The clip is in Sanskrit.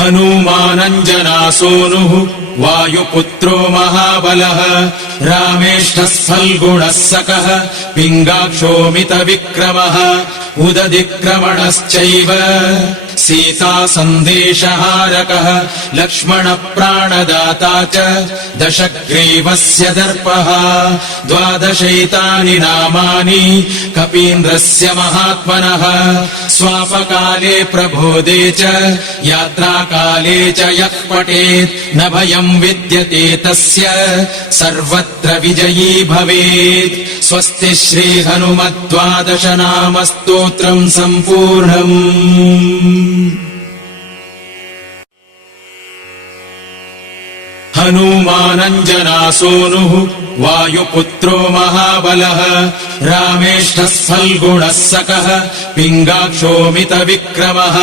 हनूमानञ्जनासूनुः वायुपुत्रो महाबलः रामेष्ठः फल्गुणः सकः पिङ्गाक्षोमितविक्रमः उदधिक्रमणश्चैव सीता सन्देशहारकः लक्ष्मणप्राणदाता च दशग्रीवस्य दर्पः 12 नामानि कपीन्द्रस्य महात्मनः स्वापकाले प्रबोधे च यात्राकाले च यः पठेत् न भयम् विद्यते तस्य सर्वत्र विजयी भवेत्। स्वस्ति श्रीहनुमद्12 नामस्तोत्रम् सम्पूर्णम्। हनूमानञ्जनासूनुः वायुपुत्रो महाबलः रामेष्ठः फल्गुणः सकः पिङ्गाक्षोमितविक्रमः